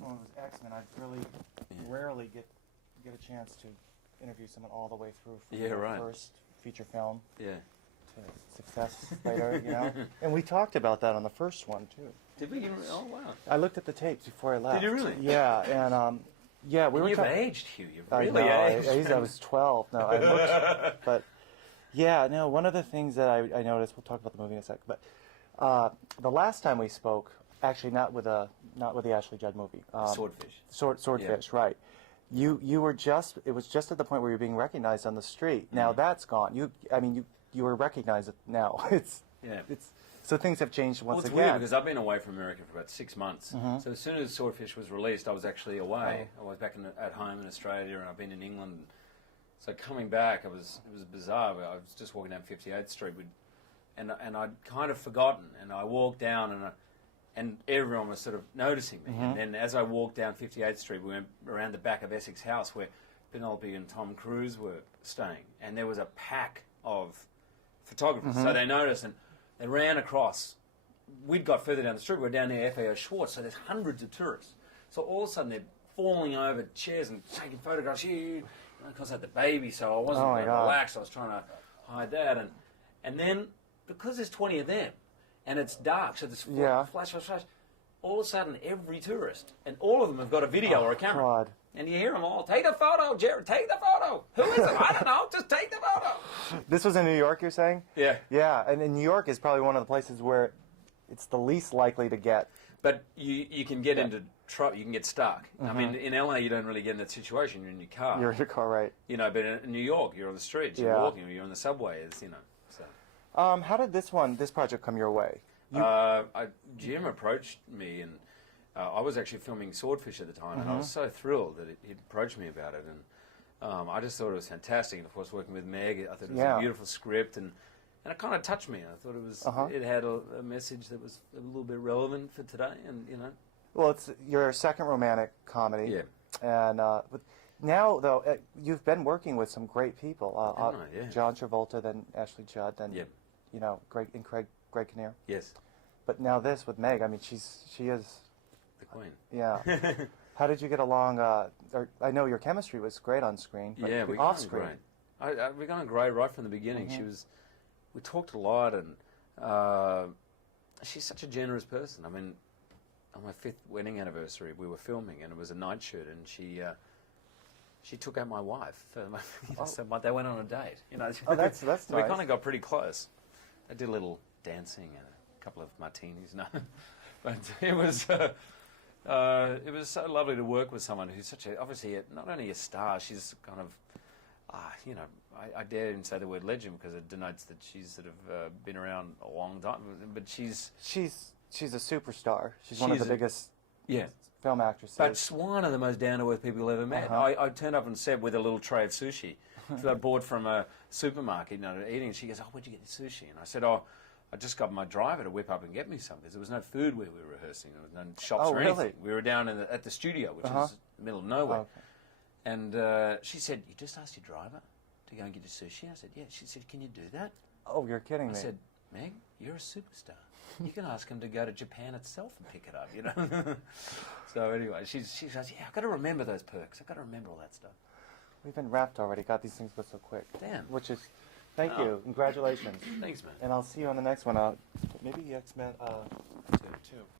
first one was X-Men. I really rarely get a chance to interview someone all the way through from their first feature film to success later, you know. And we talked about that on the first one too. Did we? Oh wow! I looked at the tapes before I left. Did you really? Yeah, and yeah, we were. You've aged, Hugh. You've I really aged. I was 12. No, I looked, but yeah, no. One of the things that I noticed. We'll talk about the movie in a sec. But the last time we spoke, actually, not with the Ashley Judd movie. Swordfish. Swordfish, right? You were just. It was just at the point where you're being recognized on the street. Now that's gone. You were recognized now. It's so things have changed once again. Well, it's weird because I've been away from America for about 6 months. So as soon as Swordfish was released, I was actually away. I was back at home in Australia, and I've been in England. So coming back, it was bizarre. I was just walking down 58th Street, and I'd kind of forgotten. And I walked down, and everyone was sort of noticing me. And then as I walked down 58th Street, we went around the back of Essex House where Penelope and Tom Cruise were staying, and there was a pack of photographers. So they noticed, and they ran across. We'd got further down the street. We were down near FAO Schwartz, so there's hundreds of tourists. So all of a sudden they're falling over chairs and taking photographs. Because I had the baby, so I wasn't very relaxed. I was trying to hide that. And then, because there's 20 of them, and it's dark, so there's flash. All of a sudden, every tourist, and all of them have got a video or a camera. God. And you hear them all, take a photo, Jared, take the photo. Who is it? I don't know, just take the photo. This was in New York, you're saying? Yeah. Yeah, and in New York is probably one of the places where it's the least likely to get. But you can get into trouble, you can get stuck. I mean, in LA, you don't really get in that situation. You're in your car. You're in your car, right. You know, but in New York, you're on the streets, you're walking, or you're on the subway, you know. So. How did this project come your way? Jim approached me, and I was actually filming Swordfish at the time, and I was so thrilled that he'd approached me about it, and I just thought it was fantastic. And of course, working with Meg, I thought it was a beautiful script, and it kind of touched me. I thought it was it had a message that was a little bit relevant for today, and you know. Well, it's your second romantic comedy, and now though you've been working with some great people, John Travolta, then Ashley Judd, then you know Greg Kinnear. Yes. But now this with Meg, I mean, she is the queen. Yeah. How did you get along? I know your chemistry was great on screen. But we got on great. We got on great right from the beginning. We talked a lot, and she's such a generous person. I mean, on my 5th wedding anniversary, we were filming, and it was a night shoot, and she took out my wife. So they went on a date. You know. That's nice. So we kind of got pretty close. I did a little dancing and a couple of martinis. No, but it was so lovely to work with someone who's obviously not only a star. She's kind of, you know, I dare even say the word legend because it denotes that she's sort of been around a long time. But she's a superstar. She's one of the biggest film actresses. But one of the most down-to-earth people I've ever met. I turned up on set with a little tray of sushi that I bought from a supermarket, you know, eating. And she goes, "Where'd you get the sushi?" And I said, "Oh, I just got my driver to whip up and get me some because there was no food where we were rehearsing. There was no shops or anything. Really? We were down at the studio, which is in the middle of nowhere." And she said, "You just asked your driver to go and get your sushi?" I said, "Yeah." She said, "Can you do that?" Oh, you're kidding me. I said, "Meg, you're a superstar. You can ask him to go to Japan itself and pick it up, you know." So anyway, she says, "Yeah, I've got to remember those perks. I've got to remember all that stuff." We've been wrapped already. God, these things go so quick. Damn. Which is, thank you. Congratulations. Thanks, man. And I'll see you on the next one. Maybe X-Men 2.